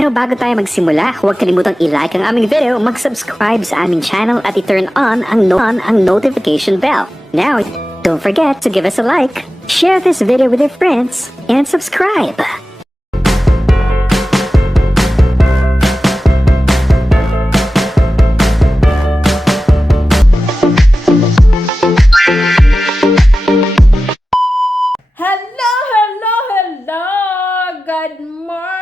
Pero bago tayo magsimula, huwag kalimutang i-like ang aming video, mag-subscribe sa aming channel at i-turn on ang notification bell. Now, don't forget to give us a like, share this video with your friends, and subscribe. Hello! Good morning!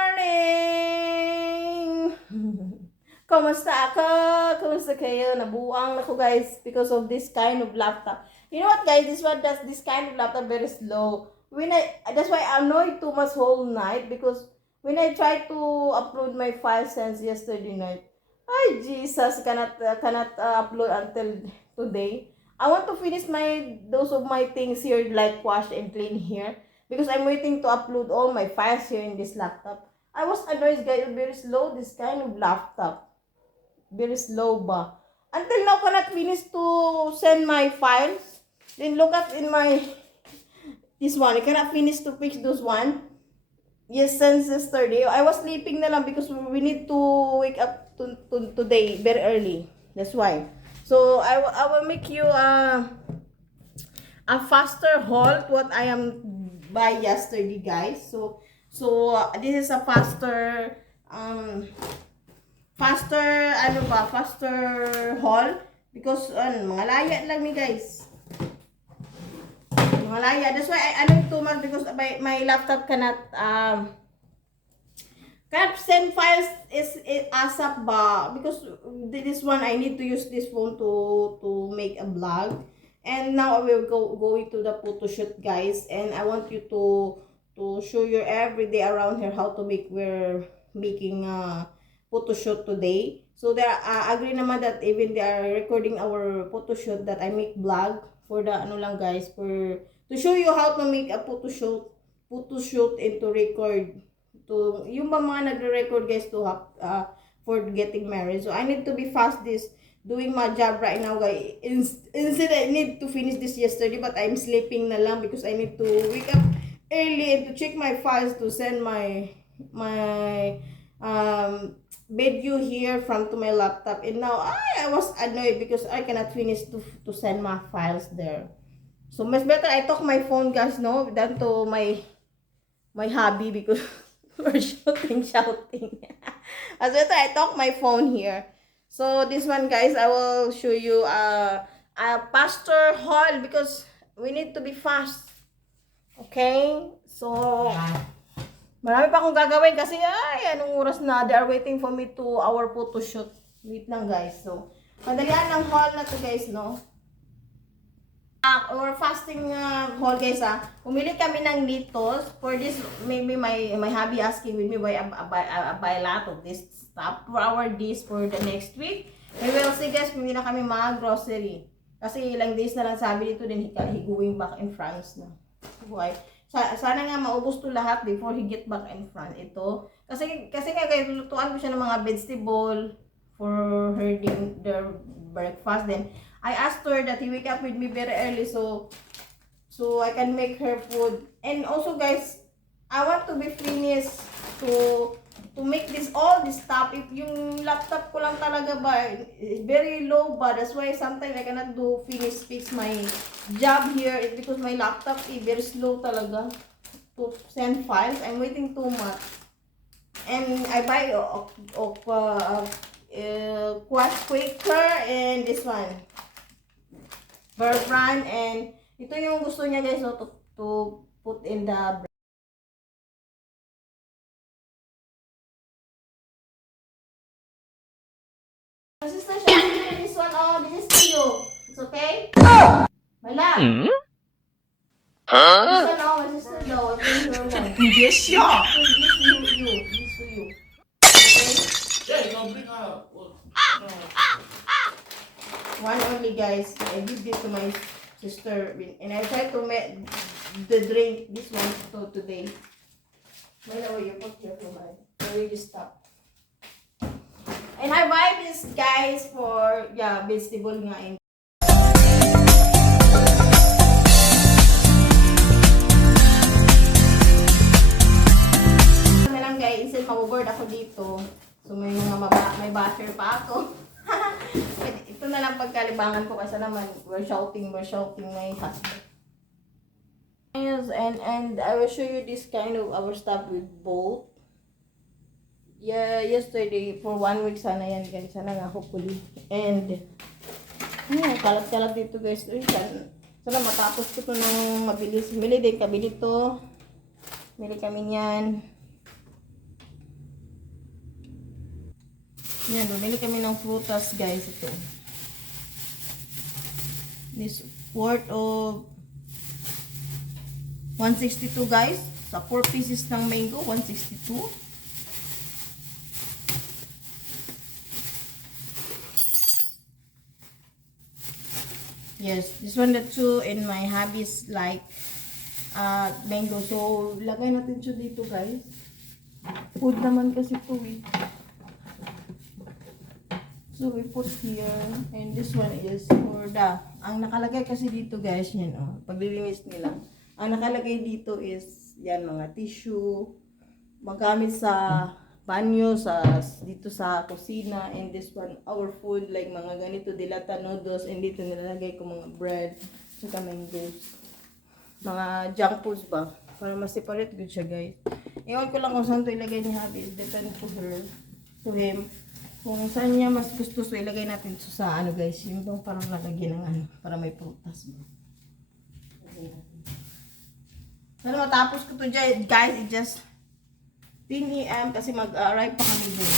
Kumusta ako? Kumusta kayo? Nabuang ako guys because of this kind of laptop. You know what guys? This kind of laptop very slow. That's why I annoyed too much whole night because when I tried to upload my files since yesterday night, ay Jesus, cannot upload until today. I want to finish those of my things here like wash and clean here. Because I'm waiting to upload all my files here in this laptop. I was annoyed guys, very slow this kind of laptop. Very slow ba. Until now cannot finish to send my files. Then look at in my this one. I cannot finish to fix this one. Yes, since yesterday. I was sleeping na lang because we need to wake up today very early. That's why. So I will make you a faster haul what I am by yesterday guys. So this is a faster haul because mga laya lang ni guys. Mga laya. That's why I need too much because my laptop cannot send files is ASAP ba because this one I need to use this phone to make a vlog. And now I will go into the photo shoot guys, and I want you to show you every day around here how to we're making a photo shoot today. So they agree naman that even they are recording our photo shoot that I make vlog for the lang guys to show you how to make a photo shoot and to record to yung mga nagre-record guys to for getting married. So I need to be fast doing my job right now guys. Instead I need to finish this yesterday but I'm sleeping na lang because I need to wake up early and to check my files to send my video here to my laptop. And now I was annoyed because I cannot finish to send my files there. So much better I took my phone guys no than to my hobby because we're shouting. As better I took my phone here. So this one guys, I will show you a faster haul because we need to be fast. Okay? So marami pa akong gagawin kasi anong oras na, they are waiting for me to our photo shoot. Wait lang guys. So madalian lang haul na to guys no. Or fasting haul guys Pumili kami ng litos. For this, maybe my hubby asking with me why I buy a lot of this stuff for our dish for the next week. We will see guys, pumili na kami mga grocery. Kasi ilang days na lang sabi dito din he going back in France na. Why? Sana nga maubos to lahat before he get back in France. Ito. Kasi nga guys, lutuan ko siya ng mga vegetable for their breakfast. Then I asked her that he wake up with me very early so I can make her food. And also guys, I want to be finished to make all this stuff. If yung laptop ko lang talaga ba very low ba, that's why sometimes I cannot fix my job here. It's because my laptop is very slow talaga to send files. I'm waiting too much. And I buy Quaker and this one Brand, and ito yung gusto niya guys to put in the sister siya, this one this is to you. It's okay? My love. This one my sister no. This to you. Okay? Yeah, don't bring her. One only guys. I give this to my sister and I try to make the drink this one today. By the way, you put your phone. I really stop. And I buy this guys for vegetable nga in. maboboard ako dito. So may mga may basher pa ako. Ito na lang pagkalibangan ko kasi naman we're shouting my husband. Yes, and I will show you this kind of our stuff with bolt. Yeah, yesterday for 1 week sana yan guys. Sana nga hopefully. And kalat-kalat dito guys. Sana matapos ko to ng mabilis. Mili din kami dito. Mili kami niyan. Yan, bumili kami ng frutas guys. Ito. This quart of 162 guys. Sa 4 pieces ng mango, 162. Yes, this one the two and my hubby's like mango. So, lagay natin siya dito guys. Food naman kasi ito eh. So, we put here. And this one is for the... Ang nakalagay kasi dito guys, yan oh. Paglilinis nila. Ang nakalagay dito is, yan mga tissue. Magamit sa banyo, dito sa kusina. And this one, our food. Like mga ganito, dilata noodles. And dito nilalagay ko mga bread. Saka mangoes. Mga junk foods ba? Para mas-separate good siya guys. Iwan ko lang kung saan ito ilagay ni Habi. It depends to him. Kung saan niya mas gusto, so ilagay natin ito sa ano guys, yung bang parang lalagyan ng ano, para may prutas. Sana matapos ko to dyan, guys, it just 10 AM kasi mag-arrive pa kami dun.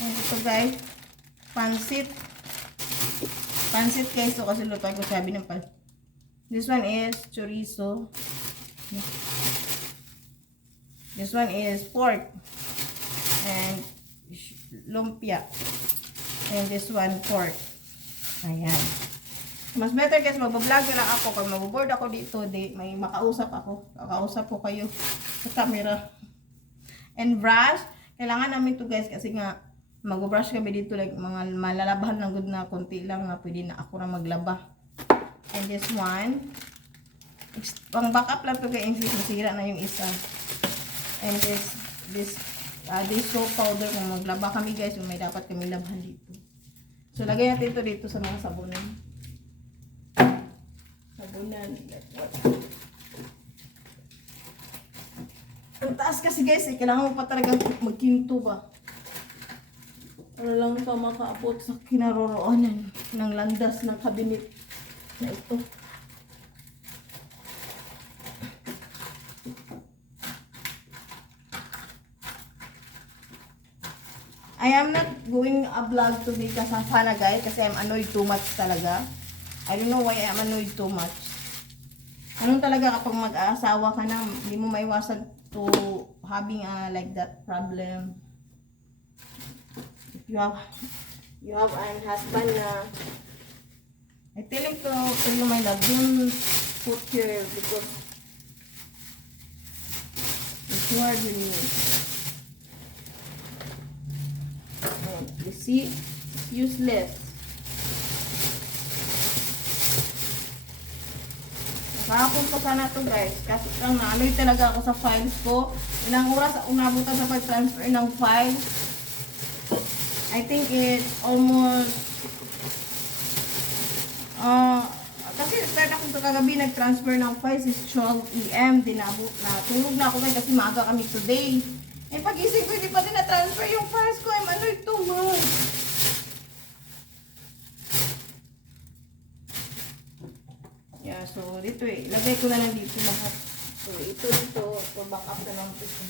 And ito guys, pansit. Pansit guys, so kasi lutuin ko sabi ng pansit. This one is chorizo. This one is pork. And lumpia. And this one pork. Ayan. Mas better guys, mag-vlog lang ako. Kung maboboard ako dito, may makausap ako. Kakausap ko kayo sa camera. And brush. Kailangan namin to guys kasi nga mag-brush kami dito. Like mga malalabahan lang good na konti lang na pwede na ako na maglaba. And this one. Pang backup lang to guys. Masira na yung isa. And this soap powder kung maglaba kami guys, yung may dapat kami labahan dito. So lagay natin ito dito sa mga sabunan. Sabunan. Ang taas kasi guys, kailangan mo pa talagang magkinto ba. Para lang ka makaabot sa kinaroroonan ng landas ng kabinet na ito. I am not going a vlog today kasafana guys kasi I'm annoyed too much talaga. I don't know why I'm annoyed too much. Anong talaga kapag mag-aasawa ka na, hindi mo maiwasan to having like that problem. If you have an husband na I telling to tell you my love, don't put here because it's hard when you you see, it's useless. Nakakapon ko sana to guys. Kasi lang naanoy talaga ako sa files ko. Ilang oras unabutan sa pag-transfer ng file. I think it's almost kasi start ako kagabi nag-transfer ng files is 12 AM. Tulog na ako guys kasi maaga kami today. Eh, pag-isip ko, hindi pa din na-transfer yung files ko. I'm annoyed too much. Yeah, so dito ilagay ko na lang dito lahat. So, ito dito, back up na lang ito.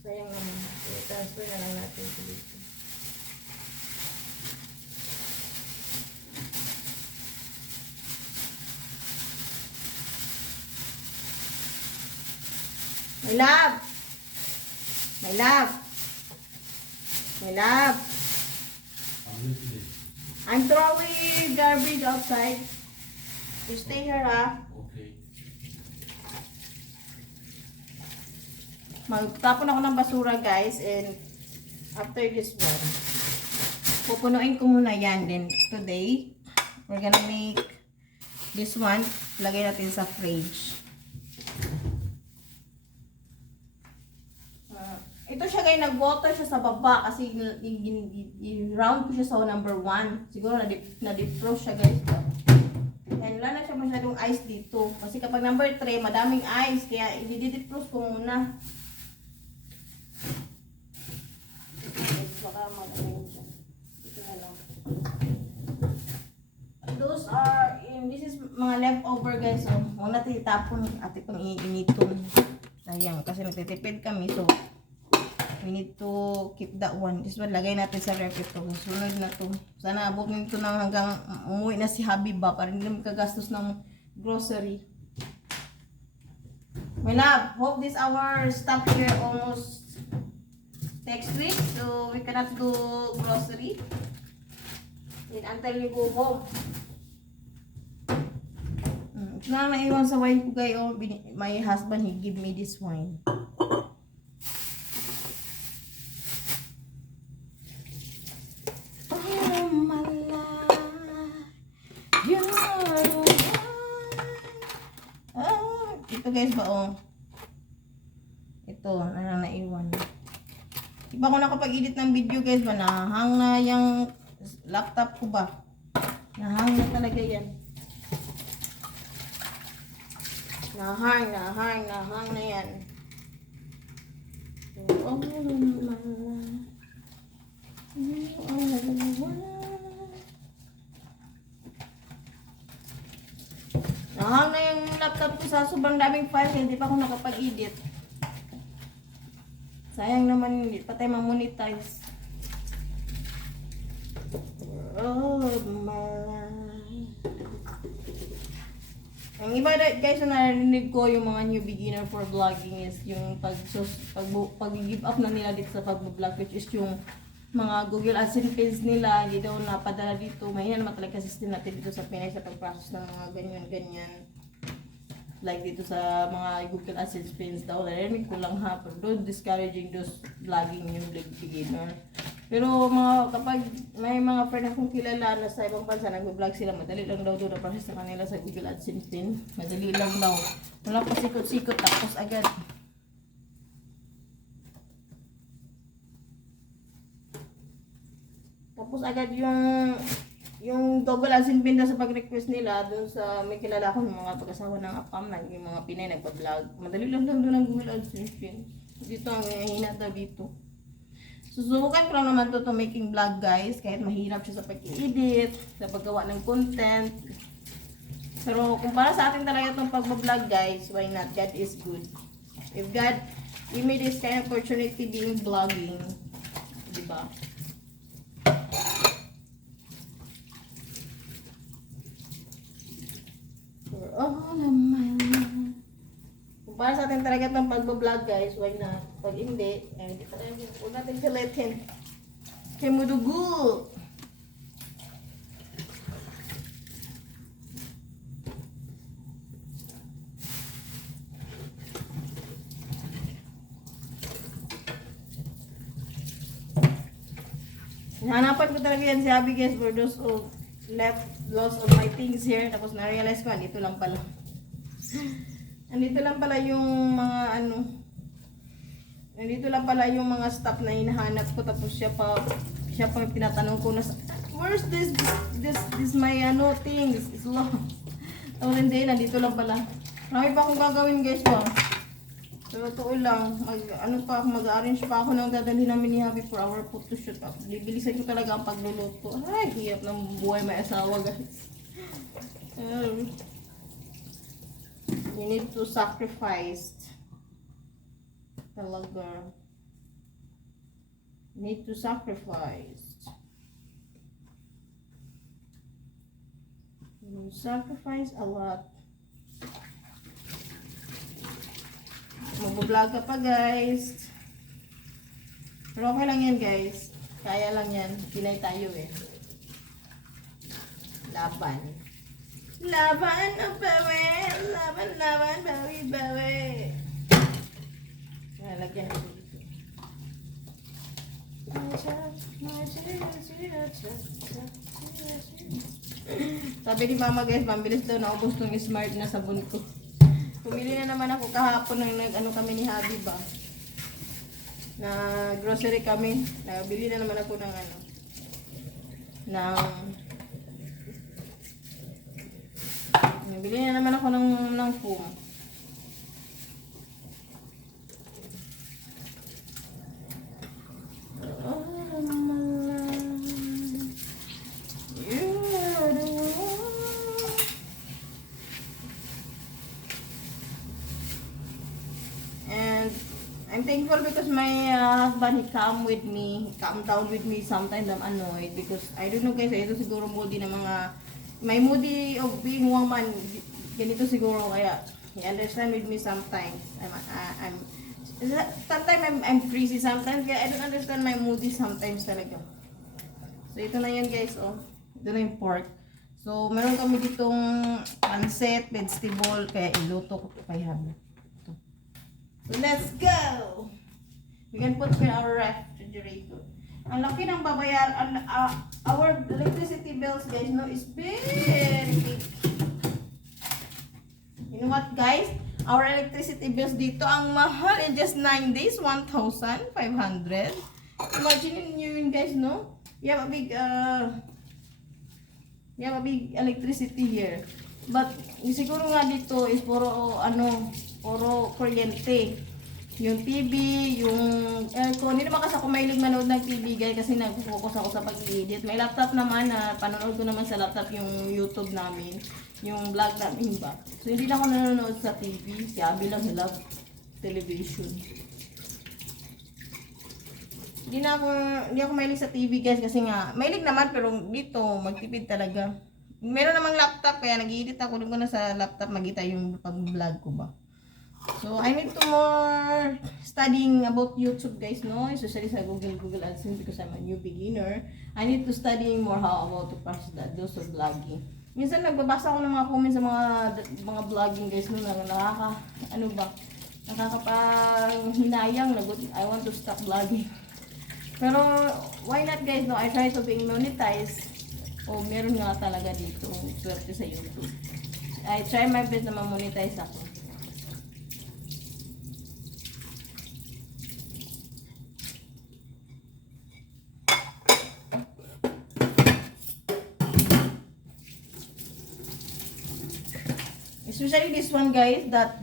Sayang naman. So, transfer na lang natin ito dito. My love! My love. My love. I'm throwing garbage outside. You stay here, ha? Okay. Magtapon ako ng basura, guys. And after this one, pupunuin ko muna yan. Then today, we're gonna make this one. Lagay natin sa fridge. Ito siya guys, nag-water siya sa baba kasi i-round ko siya sa number 1. Siguro na-defrost siya guys. And wala na siya masyadong ice dito. Kasi kapag number 3, madaming ice. Kaya i-defrost ko muna. Baka madaming siya. Ito na lang. Those are, this is mga leftover guys. So, huwag natin itapon at itong iinitong. Sayang, kasi nagtitipid kami. So, we need to keep that one. This one, lagay natin sa ref ito. Sunod na to. Sana abot nito na hanggang umuwi na si Habiba para hindi naman kagastos ng grocery. My love, hope this our stop here almost next week. So, we cannot do grocery until you go home. Ito na naiwan sa wine ko guys. Oh, my husband, he give me this wine. Ito guys ba oh. Ito, naiwan. Di ba ako nakapag-edit ng video guys ba? Nahang na yung laptop ko ba? Nahang na talaga yan. Nahang na yan. Oh, nahang na yung laptop ko sa sobrang daming files, hindi pa ako nakapag-edit. Sayang naman, hindi pa tayo ma-monetize. Oh my. Ang iba guys na narinig ko yung mga new beginner for vlogging is yung pag-give up na nila dito sa pag-vlog, which is yung mga Google AdSense page nila, hindi daw napadala dito. Mahina naman talaga system natin dito sa Pinay sa pag-process ng mga ganyan-ganyan. Like dito sa mga Google AdSense page daw, narinig ko lang ha, pero don't discouraging those vlogging yung beginner. Pero kapag may mga friend akong kilala na sa ibang bansa, nag-vlog sila, madali lang daw doon na process sa kanila sa Google AdSense pin. Madali lang daw. Wala pa sikot-sikot, tapos agad. Tapos agad yung Google AdSense pin sa pag-request nila doon sa may kilala akong mga pag-asawa ng apam, yung mga Pinay nagpa-vlog. Madali lang daw doon ang Google AdSense pin. Dito ang hina daw dito. Susubukan ko lang naman to making vlog guys, kahit mahirap siya sa pag-edit, sa paggawa ng content. Pero kung para sa atin talaga itong pag-vlog guys, why not? God is good. If God give me this kind of opportunity being vlogging, diba? For all of my life. Kung para sa atin talaga itong pag-vlog guys, why not? Pag hindi, hindi pa tayo, huwag natin pilitin. Kaya mudugo. Hanapan ko talaga yan si Abby guys for those who lost of my things here. Tapos na-realize ko, dito lang pala. Andito lang pala yung mga nandito lang pala yung mga stuff na hinahanap ko, tapos siya pa tinatanong ko na where's this my things is lost. Tapos hindi, nandito lang pala. Marami pa akong gagawin guys pa. Pero totoo lang, mag-arrange pa ako ng dadalhin namin ni Happy for our photoshoot. Bibilisan ko talaga ang pagluluto. Ay, hirap ng buhay may asawa guys. You need to sacrifice. Talaga. You need to sacrifice. You sacrifice a lot. Mag-vlog ka pa guys. Pero okay lang yan guys. Kaya lang yan. Pinay tayo eh. Laban. Laban ang bawi. Laban, bawi. Lagyan ko dito. Sabi ni mama guys, pambilis daw naubos ng smart na sabon ko. Pumili na naman ako kahapon ng kami ni Habiba. na grocery kami. Nabili na naman ako ng ano, nabili na naman ako ng foam. And I'm thankful because my husband, he calm down with me. Sometimes I'm annoyed because I don't know guys, ito siguro moody na may moody of being woman. Ganito siguro kaya he understand with me sometimes. Sometimes I'm crazy sometimes kaya I don't understand my moody sometimes talaga. So ito na yan guys, oh. Ito na yung pork. So meron kami ditong pancit, vegetable, kaya iluto ko kay Habi. So let's go! We can put in our refrigerator. Ang laki ng babayaran, our electricity bills guys, no, is very big. You know what guys? Our electricity bills dito, ang mahal in just 9 days, 1,500. Imagine nyo yun guys, no? We have a big electricity here. But siguro nga dito is puro kuryente. Yung TV, yung aircon. Hindi naman kasi ako mahilig manood ng TV guys kasi nag-focus ako sa pag-edit. May laptop naman na panonood ko naman sa laptop yung YouTube namin. Yung vlog namin ba. So hindi na ako nanonood sa TV. Si Abby lang love television. Hindi ako mahilig sa TV guys kasi nga mahilig naman pero dito magtipid talaga. Meron namang laptop kaya nag-edit ako doon ko na sa laptop magita yung pag-vlog ko ba. So I need to more studying about YouTube guys, no? Especially sa Google AdSense because I'm a new beginner. I need to studying more how about to practice those of vlogging. Minsan nagbabasa ako ng mga comments sa mga vlogging guys no, na nakakapanghinayang lagot. I want to stop vlogging. Pero why not guys, no? I try to be monetized. O meron nga talaga dito swerte sa YouTube. I try my best na ma-monetize ako. Especially this one guys, that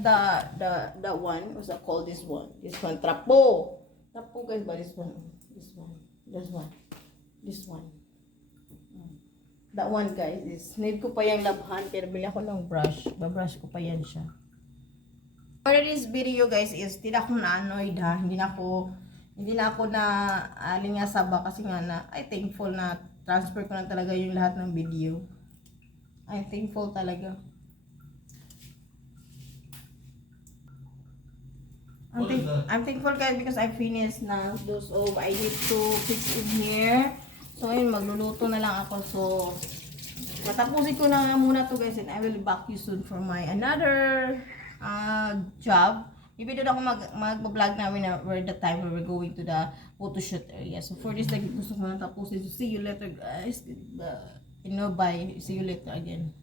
one, what's that called, this one trapo guys ba, this one, that one guys is need ko pa yung labhan pero bili ako ng brush, babrush ko pa yan siya. For this video guys is hindi ako na-annoyed ha, hindi na ako na lingasaba kasi nga na I thankful na transfer ko na talaga yung lahat ng video. I'm thankful talaga. I'm thankful guys because I finished na those I need to fix in here. So ayun, magluluto na lang ako. So matapusin ko na muna to guys and I will back you soon for my another job. Maybe doon ako mag-vlog namin na where the time where we're going to the photo shoot area. So for this gusto ko na tapusin. So see you later guys. Bye. See you later again.